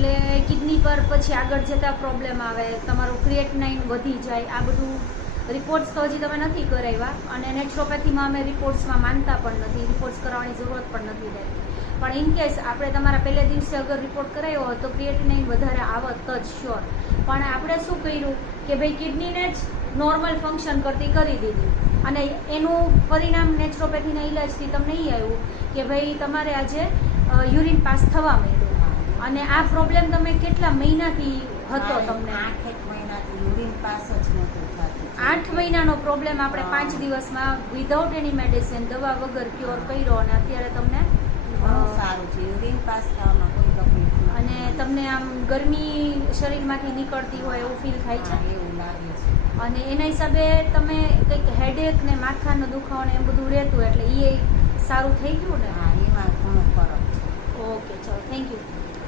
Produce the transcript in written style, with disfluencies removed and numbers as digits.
એટલે કિડની પર પછી આગળ જતા પ્રોબ્લેમ આવે, તમારું ક્રિએટિનાઇન વધી જાય. આ બધું રિપોર્ટ્સ તો હજી તમે નથી કરાવ્યા, અને નેચરોપેથીમાં અમે રિપોર્ટ્સમાં માનતા પણ નથી, રિપોર્ટ્સ કરાવવાની જરૂરત પણ નથી રહેતી. પણ ઇન કેસ આપણે તમારા પહેલે દિવસે અગર રિપોર્ટ કરાવ્યો હોય તો ક્રિએટિનાઇન વધારે આવત જ શ્યોર. પણ આપણે શું કર્યું કે ભાઈ કિડનીને જ નોર્મલ ફંક્શન કરતી કરી દીધી, અને એનું પરિણામ નેચરોપેથીના ઇલાજથી તમને એ આવ્યું કે ભાઈ તમારે આજે યુરિન પાસ થવા માંડ્યું. અને આ પ્રોબ્લેમ તમે કેટલા મહિનાથી હતો? તમને 8 મહિનાથી યુરિન પાસ જ નહોતું થતું. 8 મહિનાનો પ્રોબ્લેમ આપણે 5 દિવસમાં વિધાઉટ એની મેડિસિન, દવા વગર ક્યોર કર્યો, અને અત્યારે તમને ઘણું સારું છે. યુરિન પાસ થવામાં કોઈ તકલીફ નથી. અને તમને આમ ગરમી શરીરમાંથી નીકળતી હોય એવું ફીલ થાય છે? એવું લાગે છે. અને એના હિસાબે તમે કંઈક હેડેક ને માથાનો દુખાવો ને એમ બધું રહેતું, એટલે એ સારું થઈ ગયું ને? હા, એમાં ઘણો ફરક છે. ઓકે, ચલો, થેન્ક યુ.